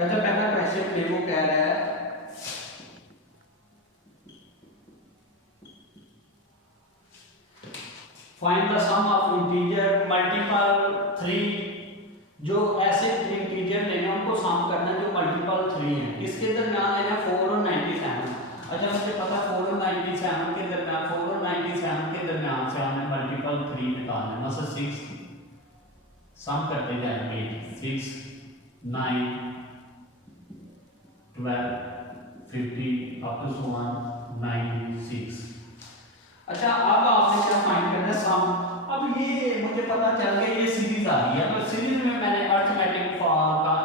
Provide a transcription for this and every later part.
कहता पहला क्वेश्चन में वो कह रहा है find the sum of integer multiple 3। जो ऐसे इंटीजर लेने उनको सम करना जो मल्टीपल 3 है। किसके दरमियान लेना 4 और 97। अच्छा मुझे पता 4 और 97 के दरमियान 4 और 97 के दरमियान से हमें मल्टीपल 3 निकालना है। मतलब 6 सम करते जाएंगे 6 9 12 50 अप टू 96। अच्छा अब आपने क्या फाइंड करना है सम। अब ये मुझे पता चल गया ये सीरीज आ रही है। तो सीरीज में मैंने अरिथमेटिक का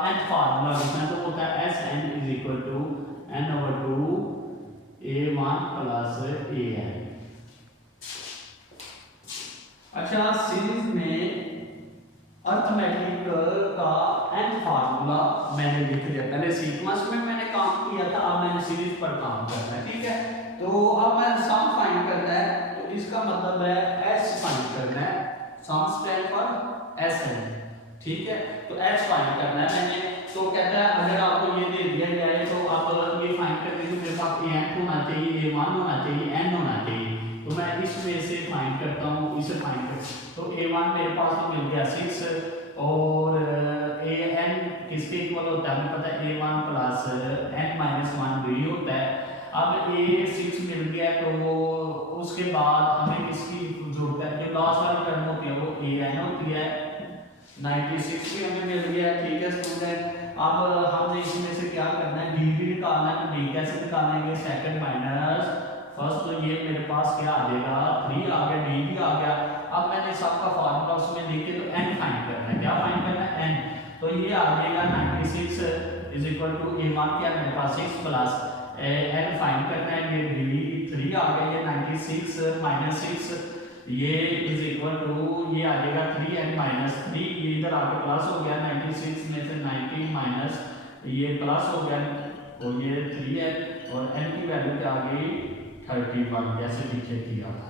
nth फार्मूला लिखना है तो होता है Sn = n/2 a1 + an। अच्छा सीरीज में अरिथमेटिक का nth फार्मूला मैंने लिख दिया। पहले सीक्वेंस में मैंने काम किया था, अब मैंने सीरीज पर काम करना है। ठीक है, तो अब मैं सम फाइंड करना है तो इसका मतलब है h फाइंड करना है। सम स्टैंड फॉर Sn। ठीक है, तो h फाइंड करना है मैंने। तो कहता है अगर आपको ये दे दिया जाए तो आप ये फाइंड करने के मेरे पास an होना चाहिए, a1 होना चाहिए, n होना चाहिए। तो मैं इस वे से फाइंड करता हूँ, इसे फाइंड कर। तो a1 मेरे पास तो मिल गया 6 और an किसके इक्वल होता है हमें पता है a1 + n-1 भी होता है। अब a6 मिल गया तो उसके बाद हमें किसकी जरूरत है, जो लास्ट वाली टर्म होती है वो an होती है। 96 भी हमें मिल गया। ठीक है स्टूडेंट, अब हमने इसमें से क्या करना है d भी निकालना है। तो d कैसे निकालेंगे, सेकंड माइनस फर्स्ट। तो ये मेरे पास क्या आ जाएगा 3 आ गया, d भी आ गया। अब मैंने सबका फार्मूला उसमें देखे तो n फाइंड करना है। क्या फाइंड करना है n। तो ये आ जाएगा 96 = a1 क्या मेरे पास 6 प्लस n फाइंड करना है। ये d 3 आ गया, ये 96 - 6 ये = ये आ जाएगा 3n - 3। ये इधर आके प्लस हो गया 96 में से 90 माइनस ये प्लस हो गया और ये 3n और n की वैल्यू क्या आ गई 31 जैसे पीछे किया था।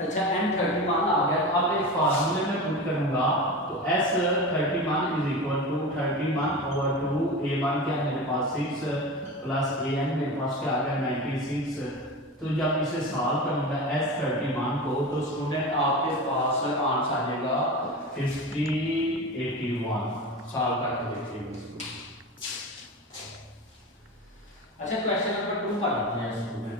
अच्छा n 31 आ गया। अब एक फार्मूले में पुट करूंगा तो s 31 = 31/2 a1 क्या मेरे पास 6 प्लस an मेरे पास क्या आ गया 96। तो जब इसे सॉल्व करूंगा s 31 को तो स्टूडेंट आपके पास आंसर आ जाएगा 5081। सॉल्व करके देखिए इसको। अच्छा क्वेश्चन नंबर 2 पर आते हैं स्टूडेंट।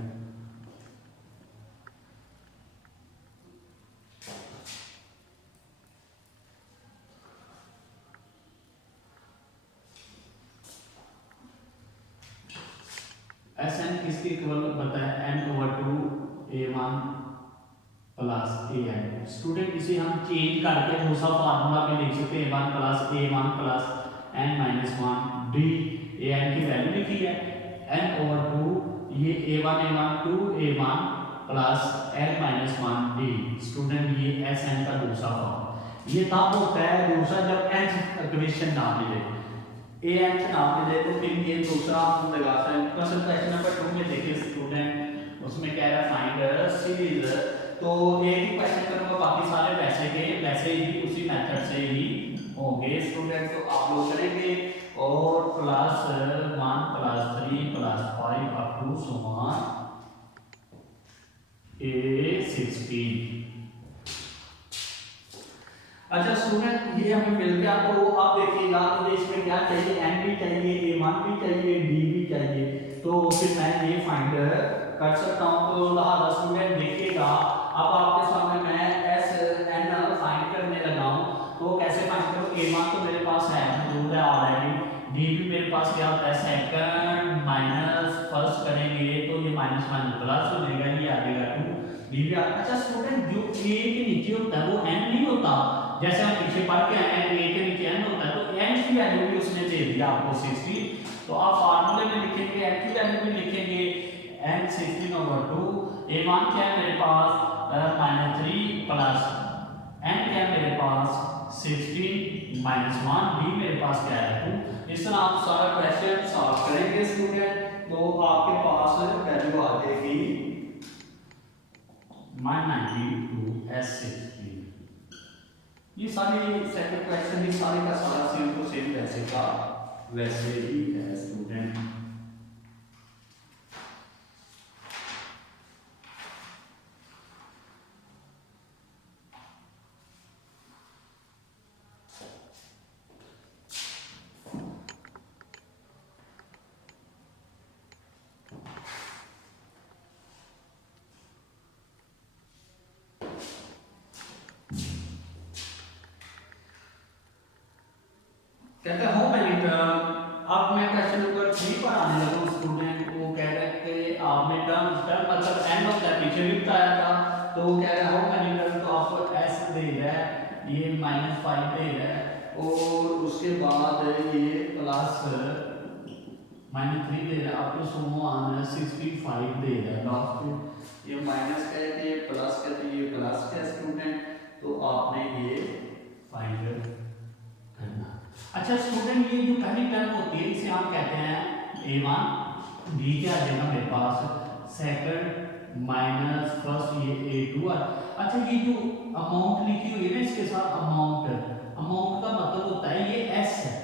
Sn किसके इक्वल बनता है n/2 a1 + an। स्टूडेंट इसे हम चेंज करके दूसरा फार्मूला भी लिख सकते हैं a1 + n-1 d an की वैल्यू लिखी है n/2 ये a1 2 a1 + n-1 d। Student ये Sn का दूसरा फॉर्म। ये तब होता है दूसरा जब nth इक्वेशन ना मिले, an ना मिले तो फिर ये दूसरा हम लगाते हैं। क्वेश्चन नंबर 2 में देखिए स्टूडेंट, उसमें कह रहा है फाइंड सीरीज। तो एक ही क्वेश्चन करूंगा, बाकी सारे वैसे ही उसी मेथड से ही होंगे स्टूडेंट। तो आप लोग करेंगे और +1 + 3 + 5 अप टू a16। अच्छा स्टूडेंट ये हमें मिल गया। तो आप देखिएगा मुझे इसमें क्या चाहिए, n भी चाहिए, a1 भी चाहिए, d भी चाहिए। तो फिर मैं ये फाइंड कर सकता हूँ। तो लिहाजा स्टूडेंट देखिएगा अब आपके सामने मैं Sn फाइंड करने लगा हूँ। तो कैसे फाइंड करूँ, a1 तो मेरे पास है मौजूद है ऑलरेडी, d भी मेरे पास क्या होता है सेकंड माइनस फर्स्ट करेंगे तो ये माइनस प्लस हो जाएगा, ये आ जाएगा 2 d भी। अच्छा स्टूडेंट जो a के नीचे होता है वो n नहीं होता, जैसे हम पीछे पढ़ के आए हैं a के नीचे n होता है। तो n की वैल्यू भी उसने दे दिया आपको 60। तो आप फार्मूले में लिखेंगे n की वैल्यू भी लिखेंगे n 16/2 a1 क्या है मेरे पास -3 प्लस n क्या है मेरे पास 16 -1 d मेरे पास क्या है 2। इस तरह आप सारा क्वेश्चन सॉल्व करेंगे स्टूडेंट तो आपके पास वैल्यू आ जाएगी 192 S16। ये सारे सेकंड क्वेश्चन ही सारे का सारा सेम टू सेम वैसे का वैसे ही है स्टूडेंट। कहते हैं हाउ मेनी टर्म। अब मैं क्वेश्चन नंबर 3 पर आने लगा स्टूडेंट। वो कह रहे हैं कि आपने टर्म टर्म मतलब एंड होता है, पीछे भी बताया था। तो वो कह रहे हैं हाउ मेनी टर्म, तो आपको s दे रहा है, ये -5 दे रहा है और उसके बाद ये प्लस -3 दे रहा है, आपको सुमो आना 65 दे रहा है लास्ट में। ये माइनस का है कि प्लस का, तो ये प्लस का स्टूडेंट, तो आपने ये फाइंड करना। अच्छा स्टूडेंट, ये जो पहली टर्म होती है इसे हम कहते हैं a1, b क्या आ जाएगा मेरे पास सेकंड माइनस फर्स्ट, ये a2। अच्छा ये जो अमाउंट लिखी हुई है ना, इसके साथ अमाउंट, अमाउंट का मतलब होता है ये s है,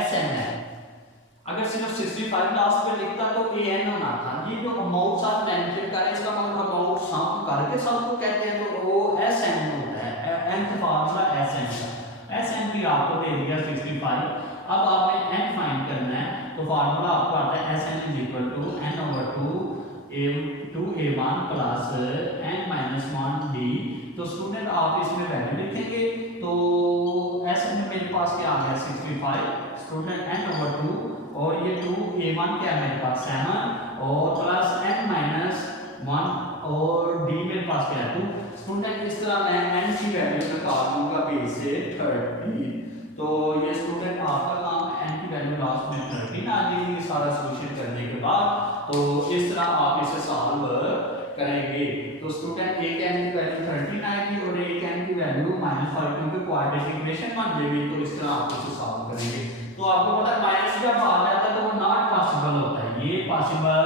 sn है। अगर सिर्फ 65 लास्ट में लिखता तो an होना था। ये जो अमाउंट साथ मेंशन कर रहे हैं, इसका मतलब अमाउंट सम करके सब को कहते हैं, तो वो sn होता है। nth फार्मूला sn का, sn भी आपको दे दिया 65। अब आपने n फाइंड करना है, तो फार्मूला आपको आता है sn n/2 2a1 plus n-1d। तो स्टूडेंट आप इसमें वैल्यू लिखेंगे, तो sn मेरे पास क्या आ गया 65 स्टूडेंट n/2, और ये 2a1 क्या है मेरे पास 7 और प्लस n-1 और d मेरे पास क्या है 2 स्टूडेंट। इस तरह मैं n की वैल्यू निकाल दूंगा बेस से 30। तो ये स्टूडेंट आपका काम n की वैल्यू लास्ट में 13 आ जाएगी सारा सॉल्यूशन करने के बाद। तो इस तरह आप इसे सॉल्व करेंगे। तो स्टूडेंट एक n की वैल्यू 13 आएगी और एक n की वैल्यू -5, क्योंकि क्वाड्रेटिक इक्वेशन बन जाएगी। तो इस तरह आप इसे सॉल्व करेंगे। तो आपको पता है माइनस जब आ जाता है तो वो नॉट पॉसिबल होता है, ये पॉसिबल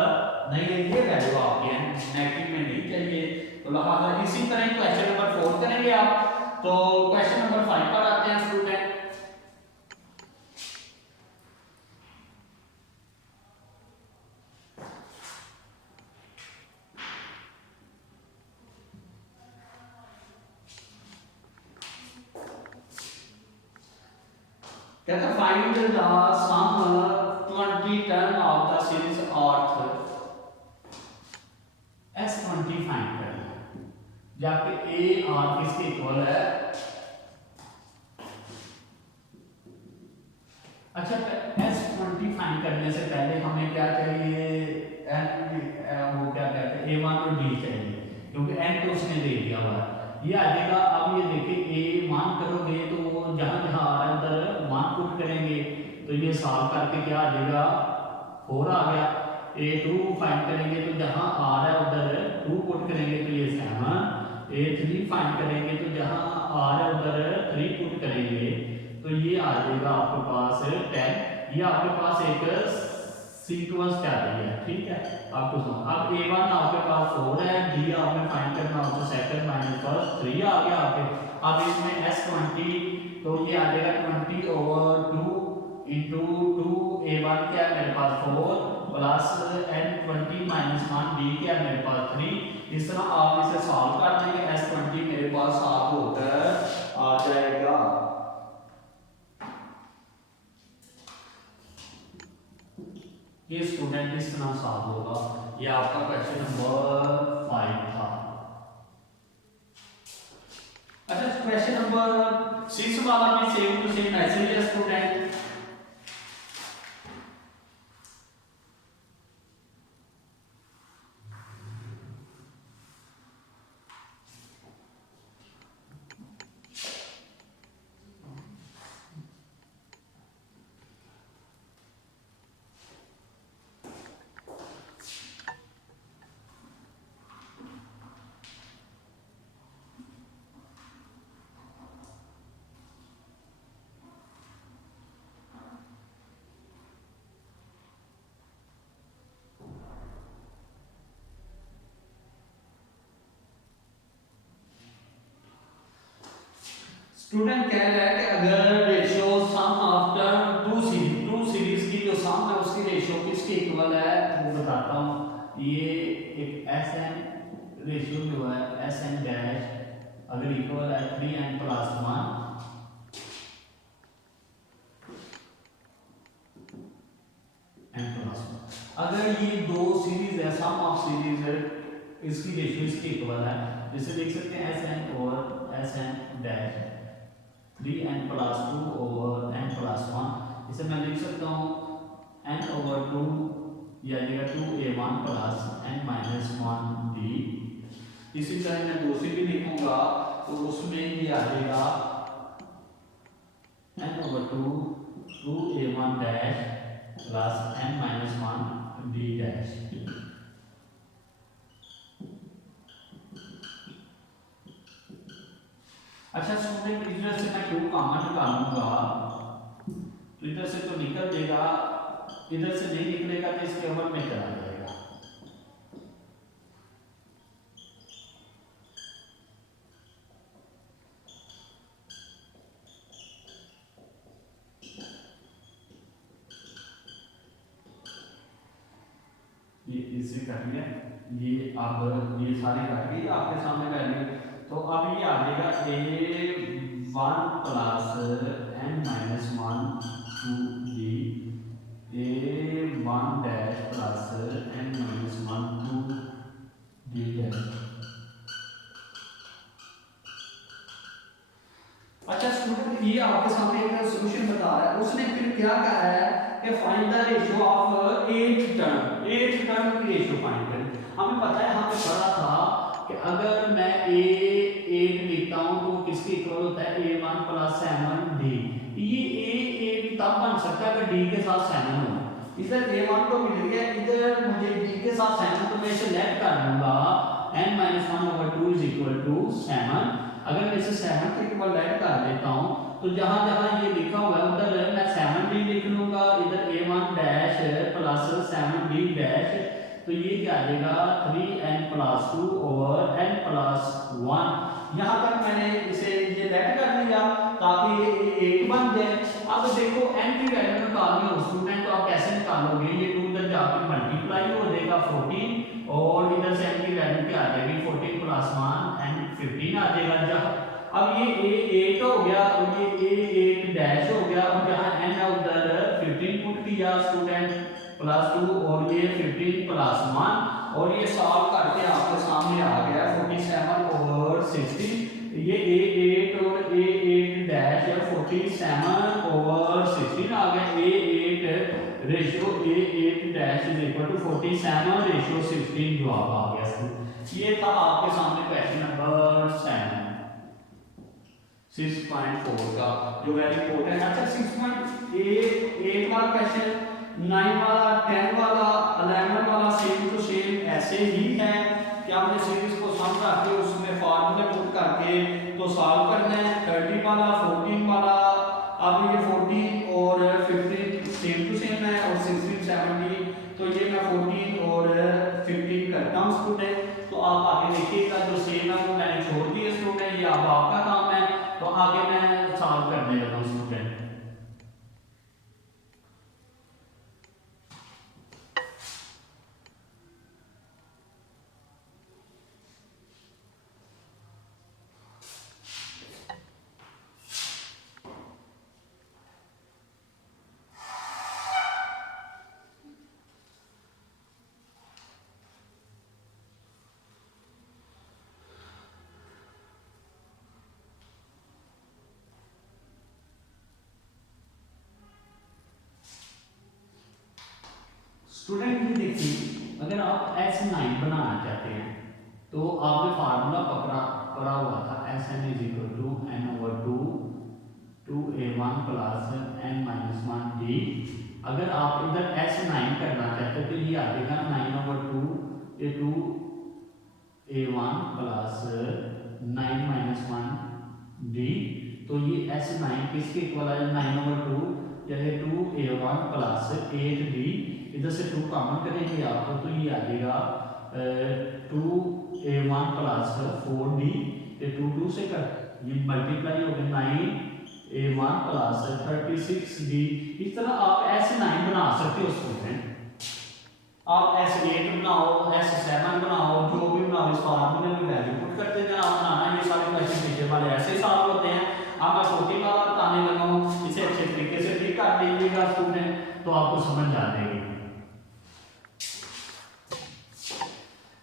नहीं है, ये वैल्यू आपकी है नेगेटिव में नहीं चाहिए। तो लिहाजा इसी तरह क्वेश्चन नंबर 4 करेंगे आप। तो क्वेश्चन नंबर 5 पर आते हैं स्टूडेंट। कहता find the sum 20 term of the series अर्थ S20 फाइंड करना, जबकि ए आर किसके इक्वल है। अच्छा S20 फाइंड करने से पहले हमें क्या चाहिए, वो क्या कहते हैं A1 और D चाहिए, क्योंकि n तो उसने दे दिया हुआ है। ये आ जाएगा। अब ये देखिए A1 करोगे तो जहां जहां आ रहा है उधर 1 पुट करेंगे, तो ये सॉल्व करके क्या आ जाएगा 4 आ गया। A2 फाइंड करेंगे तो जहां आ रहा है उधर 2 पुट करेंगे तो ये 7। A3 फाइंड करेंगे तो जहां आ रहा है उधर 3 पुट करेंगे तो ये आ जाएगा आपके पास 10। ये आपके पास एक सीक्वेंस क्या है, ठीक है आपको सुनो। अब A1 आपके पास 4 है, D आपने फाइंड करना हो तो सेकंड माइनस फर्स्ट 3 आ गया आपके। अब इसमें S20 तो ये आ जाएगा 20/2 इंटू 2A1 क्या है मेरे पास 4 प्लस n20 - 1 D क्या है मेरे पास 3। इस तरह आप इसे सॉल्व कर देंगे। S20 मेरे पास साफ होकर आ जाएगा। ये स्टूडेंट इस तरह सॉल्व होगा। ये आपका क्वेश्चन नंबर 5 था। अच्छा क्वेश्चन नंबर 6 वाला भी सेम टू सेम ऐसे ही है स्टूडेंट। स्टूडेंट कह रहा है कि अगर ratio sum after two series की जो सम है उसकी रेशियो किसके इक्वल है, वो बताता हूँ। ये एक एस एन रेशियो जो है एस एन डैश अगर इक्वल है 3n प्लस 1 n प्लस 1, अगर ये दो सीरीज है सम ऑफ सीरीज इसकी रेशियो इसके इक्वल है, जैसे देख सकते हैं एस एन और S N dash 3n plus 2 over n plus 1, इसे मैं लिख सकता हूँ n ओवर 2 या जगह 2a1 plus n minus 1d। इसी तरह मैं दूसरी भी लिखूंगा तो उसमें ये आ जाएगा n over 2 2a1 dash plus n minus 1d dash. अच्छा स्टूडेंट इधर से मैं 2 कॉमन निकालूंगा तो इधर से तो निकल देगा, इधर से नहीं निकलेगा तो इसके ओवर में चला जाएगा। ये इससे कटिए, ये अब ये सारे कट गए आपके सामने वैल्यू, तो अब ये आ जाएगा a1 plus n minus 1 2d a1 dash plus n minus 1 2d dash. अच्छा स्टूडेंट ये आपके सामने एक सॉल्यूशन बता रहा है, उसने फिर क्या कहा है कि find the ratio of th term की रेशियो फाइंड करें। हमें पता है, हमें पढ़ा था कि अगर मैं a8 लिखता हूं तो किसके इक्वल होता है a1 प्लस 7d। ये a8 तब बन सकता है अगर d के साथ 7 हो। इधर a1 तो मिल गया, इधर मुझे d के साथ 7, तो मैं इसे लेट कर दूंगा n minus 1 over 2 is equal to 7। अगर मैं इसे 7 के इक्वल लेट कर देता हूं तो जहां जहां ये लिखा हुआ है उधर मैं 7d लिख लूंगा, इधर a1 dash plus 7d dash, तो ये क्या आ जाएगा 3n plus 2 over n plus 1। यहाँ तक मैंने इसे ये लेट कर दिया ताकि ये 8 बन जाए। अब देखो n की वैल्यू निकालनी हो स्टूडेंट तो आप कैसे निकालोगे, ये 2 इधर जाकर मल्टीप्लाई हो जाएगा 14 और इधर से n की वैल्यू क्या आ जाएगी 14 प्लस 1 n 15 आ जाएगा। अब ये a8 हो गया और ये a8 डैश हो गया और जहां n है उधर 15 पुट किया स्टूडेंट प्लस 2 और ये 15 प्लस 1 और ये सॉल्व करके आपके सामने आ गया 47 ओवर 60। ये a8 और a8 डैश 47 ओवर 16 आ गया। a8 ratio a8 dash is equal to 47 ratio 16 जवाब आ गया। ये था आपके सामने क्वेश्चन नंबर 6.4 का जो वेरी इंपॉर्टेंट है। अच्छा 6.8 वाला क्वेश्चन, 9 वाला, 10 वाला, 11 वाला सेम टू सेम ऐसे ही है कि हमने सीरीज को सम करके उसमें फार्मूले पुट करके तो सॉल्व करना है। 30 वाला, 14 वाला, अब ये 14 और 15 सेम टू सेम है और 16 17, तो ये मैं 14 और 15 करता हूँ स्टूडेंट। तो आप आगे देखिएगा जो सेम है वो मैंने छोड़ दिया स्टूडेंट, ये अब आपका काम है, तो आगे मैं सॉल्व करने लगा हूँ स्टूडेंट। स्टूडेंट ये देखिए, अगर आप S9 बनाना चाहते हैं तो आपने फार्मूला पढ़ा हुआ था Sn is equal to n over 2 2a1 plus n minus 1d। अगर आप इधर S9 करना चाहते तो ये आ जाएगा 9 ओवर 2 ये 2a1 प्लस 9 माइनस 1d। तो ये S9 किसके इक्वल है 9 ओवर 2 यानी 2a1 प्लस 8d, इधर से 2 कॉमन करेंगे आप तो ये आ जाएगा 2a1 प्लस 4d। ये 2 2 से कट, ये मल्टीप्लाई हो गया 9 A1 प्लस 36D। इस तरह आप S9 बना सकते हो स्टूडेंट, आप S8 बनाओ, S7 बनाओ, जो भी बनाओ, इस फार्मूले में वैल्यू पुट करते जाना बनाना। ये सारे क्वेश्चन पीछे वाले ऐसे सॉल्व होते हैं। अब मैं 40 वाला बताने लगा हूँ, इसे अच्छे तरीके से ठीक कर दीजिएगा स्टूडेंट, तो आपको समझ आ जाएगी।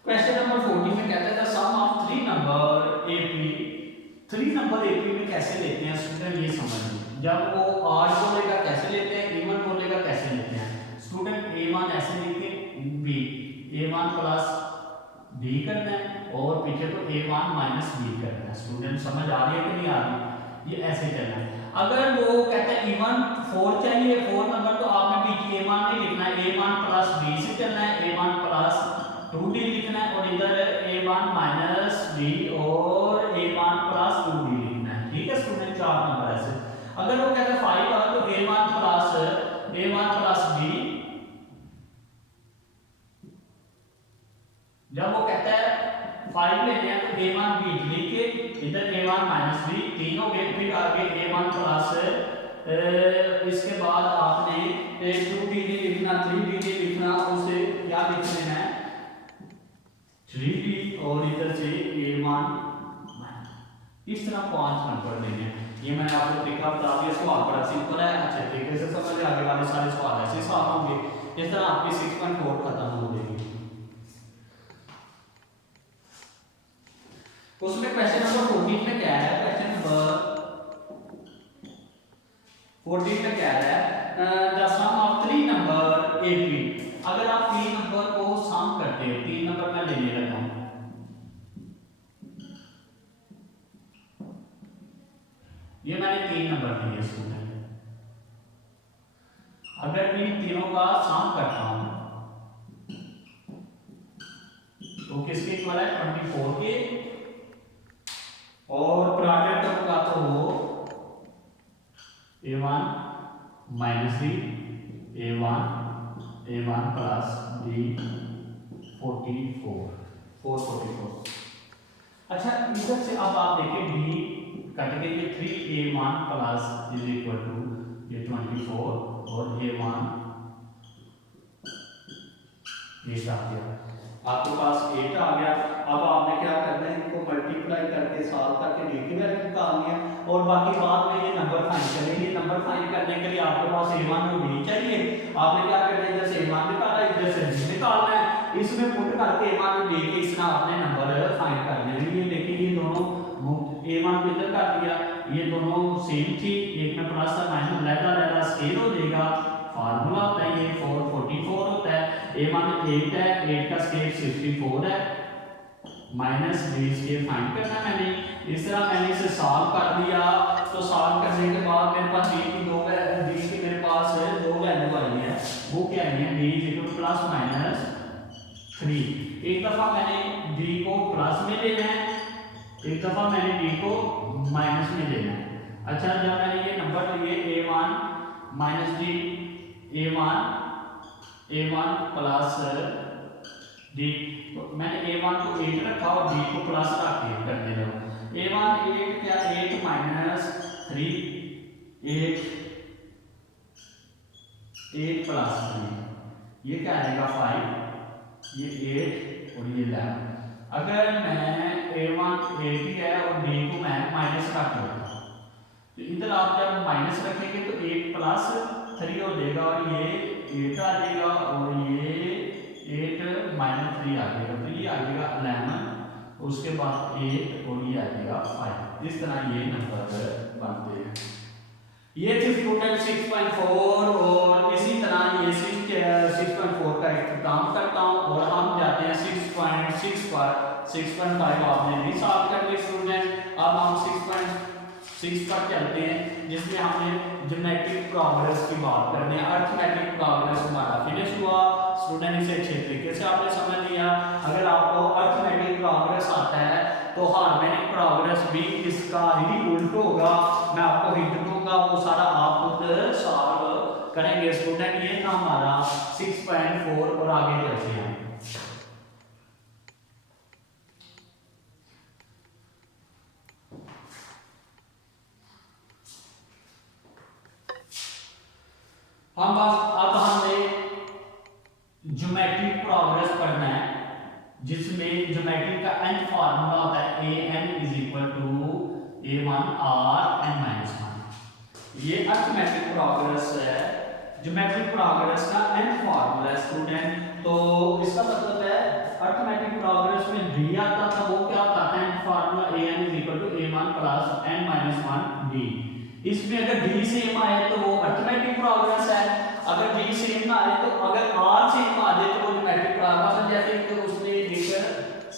क्वेश्चन नंबर 40 में कहता है the sum of 3 number AP। 3 number AP में कैसे लेते हैं स्टूडेंट, ये समझिए। जब वो आठ बोलेगा कैसे लेते हैं, इवन बोलेगा कैसे लेते हैं स्टूडेंट। A1 ऐसे लिखे, B A1 प्लस B करना है और पीछे को A1 माइनस B करना है। स्टूडेंट समझ आ रही है कि नहीं आ रही, ये ऐसे करना है। अगर वो कहता है इवन 4 चाहिए, 4 नंबर, तो आपने बीच A1 नहीं लिखना है, A1 प्लस B से चलना है, A1 प्लस 2D लिखना है और इधर A1 माइनस B और A1 प्लस 2D लिखना है। ठीक है स्टूडेंट, 4 नंबर ऐसे। अगर वो कहता है 5 वाला, तो A1 प्लस B। जब वो कहता है 5 लेने हैं, तो A1 B लिख के इधर A1 माइनस B, तीन हो गए। फिर आगे A1 प्लस इसके बाद आपने 2D नहीं लिखना, 3D नहीं लिखना, उसे क्या लिख लेना है 3D और इधर से A1। इस तरह 5 नंबर लेने हैं। ये मैंने आपको तरीका बता दिया, सवाल बड़ा सिंपल है, अच्छे तरीके से समझ आगे वाले सारे सवाल ऐसे सॉल्व होंगे। इस तरह आपकी 6.4 खत्म हो जाएगी। उसमें क्वेश्चन नंबर 14 में क्या है, क्वेश्चन नंबर 14 में क्या है, the sum of 3 number AP। अगर आप 3 नंबर को सम करते हो, 3 नंबर मैं लेने लगा हूं, ये मैंने 3 नंबर दिए स्टूडेंट। अगर मैं तीनों का सम करता हूं तो किसके इक्वल है 24 के, और प्रोडक्ट होगा तो वो A1 minus B, A1 plus B 444। अच्छा इधर से अब आप देखें B कट के, ये 3A1 plus is equal to ये 24 और A1 8 आ गया, आपके पास 8 आ गया। अब आपने क्या करना है, इनको मल्टीप्लाई करके सॉल्व करके D की वैल्यू निकालनी है और बाकी बाद में ये नंबर फाइंड करेंगे। नंबर फाइंड करने के लिए आपके पास A1 और B चाहिए। आपने क्या करना है, इधर से A1 निकाला, इधर से B निकालना है, इसमें पुट करके A1 और B के इस तरह आपने नंबर फाइंड करने हैं। ये देखिए, ये दोनों A1 को इधर कर दिया, ये दोनों सेम थी, एक में प्लस था माइनस, लहदा स्केल हो जाएगा। फार्मूला होता है ये 444 होता है। A1 8 है, 8 का स्केल 64 है, माइनस B स्केल फाइंड करना है मैंने। इस तरह मैंने इसे सॉल्व कर दिया। तो सॉल्व करने के बाद मेरे पास B की मेरे पास दो वैल्यू आई है, वो क्या है, B प्लस माइनस 3। एक दफा मैंने B को प्लस में लेना है, एक दफा मैंने B को माइनस में लेना है। अच्छा जब मैंने ये नंबर लिए A1 minus D, A1 plus D, मैंने A1 को 8 रखा और D को प्लस रख के करने लगा। A1 8 क्या, 8 माइनस 3, 8 प्लस 3, ये क्या आएगा 5, ये 8 और ये 11। अगर मैं A1 8 ही है और D को मैं माइनस रख लूँगा, तो इधर आप जब माइनस रखेंगे तो 8 प्लस 3 हो जाएगा और ये 8 आ जाएगा और ये 8 माइनस 3 आ जाएगा, तो ये आ जाएगा 11, उसके बाद 8 और ये आ जाएगा 5। इस तरह ये नंबर बनते हैं। ये थी स्टूडेंट 6.4 और इसी तरह ये 6.4 का इख्तिताम करता हूँ और हम जाते हैं 6.6 पर। 6.5 आपने नहीं सॉल्व कर ली स्टूडेंट। अब हम 6.6 पर चलते हैं, जिसमें हमने ज्योमेट्रिक प्रोग्रेस की बात करनी है। अर्थमेटिक प्रोग्रेस हमारा फिनिश हुआ स्टूडेंट, इसे अच्छे तरीके से आपने समझ लिया। अगर आपको अर्थमेटिक प्रोग्रेस आता है तो हार्मोनिक प्रोग्रेस भी इसका ही उल्ट होगा। मैं आपको हिंट दूंगा, वो सारा आप खुद सॉल्व करेंगे स्टूडेंट। ये था हमारा 6.4 और आगे चलते हैं। अब हमें ज्योमेट्रिक प्रोग्रेस पढ़ना है, जिसमें ज्योमेट्रिक का nth फार्मूला होता है an = a1 r n - 1। ये अर्थमेटिक प्रोग्रेस है, ज्योमेट्रिक प्रोग्रेस का nth फार्मूला है स्टूडेंट। तो इसका मतलब है अर्थमेटिक प्रोग्रेस में d आता था, वो क्या होता है nth formula an = a1 + n - 1 d। इसमें अगर d सेम आए तो वो अर्थमेटिक प्रोग्रेस है, अगर d सेम ना आए तो, अगर r सेम आ जाए तो वो ज्योमेट्रिक प्रोग्रेस है। जैसे कि उसने एक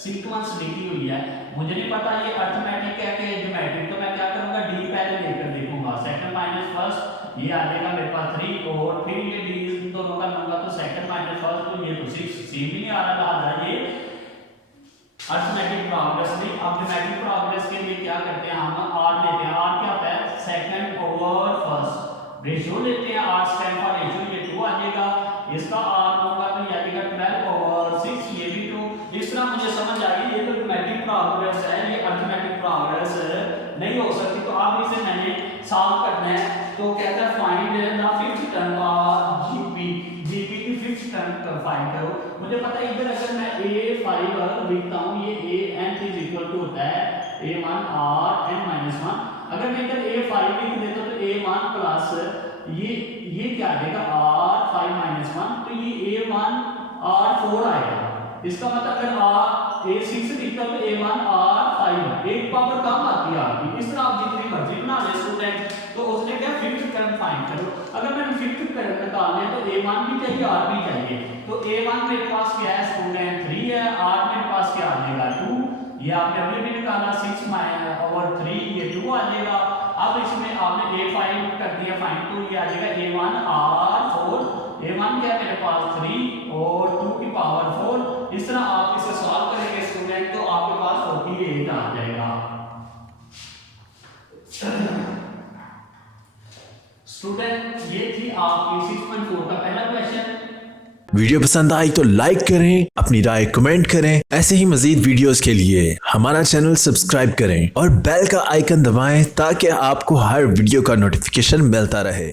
सीक्वेंस लिखी हुई है, मुझे नहीं पता ये अर्थमेटिक है कि ज्योमेट्रिक, तो मैं क्या करूंगा d पहले लेकर देखूंगा, सेकंड माइनस फर्स्ट, ये आ जाएगा मेरे पास 3, और फिर ये d दोनों का लूंगा तो सेकंड माइनस फर्स्ट, तो ये तो 6 सेम ही नहीं आ रहा था ये अर्थमेटिक प्रोग्रेस नहीं। अब ज्योमेट्रिक प्रोग्रेस के लिए क्या करते हैं, हम r लेते हैं, r क्या होता है सेकंड ओवर फर्स्ट, रेशियो लेते हैं r स्क्वायर का रेशियो, ये 2 आ जाएगा, इसका r होगा तो ये आ जाएगा 12/6, ये भी 2। इस तरह मुझे समझ आ गई ये तो ज्योमेट्रिक प्रोग्रेस है, ये अर्थमेटिक प्रोग्रेस नहीं हो सकती। तो अब इसे मैंने सॉल्व करना है, तो कहता है find the fifth term of GP, GP की फिफ्थ टर्म फाइंड करो। मुझे पता है इधर अगर मैं a5 लिखता हूं, ये an = होता है a1 r n - 1। अगर मैं इधर a5 लिख देता हूं तो a1 प्लस ये क्या आ जाएगा r5 - 1, तो ये a1 r4 आएगा। इसका मतलब अगर a6 लिखता हूं तो a1 r5, एक पावर कम आती है आपकी। इस तरह आप जितनी मर्जी बना ले स्टूडेंट। तो उसने क्या फिफ्थ टर्म फाइंड करो, अगर मैंने फिफ्थ टर्म निकालना है तो a1 भी चाहिए r भी चाहिए। तो a1 मेरे पास क्या है स्टूडेंट 3 है, r मेरे पास क्या आ जाएगा 2, ये आपने अभी भी निकाला 6/3, ये 2 आ जाएगा। अब इसमें आपने a5 कर दिया फाइंड, तो ये आ जाएगा a1 r4, a1 क्या है मेरे पास 3 और 2 की पावर 4। इस तरह आप इसे सॉल्व करेंगे स्टूडेंट तो आपके पास 48 आ जाएगा। स्टूडेंट ये थी आपकी 6.4 का पहला क्वेश्चन। वीडियो पसंद आई तो लाइक करें, अपनी राय कमेंट करें। ऐसे ही मजीद वीडियोस के लिए हमारा चैनल सब्सक्राइब करें और बेल का आइकन दबाएं ताकि आपको हर वीडियो का नोटिफिकेशन मिलता रहे।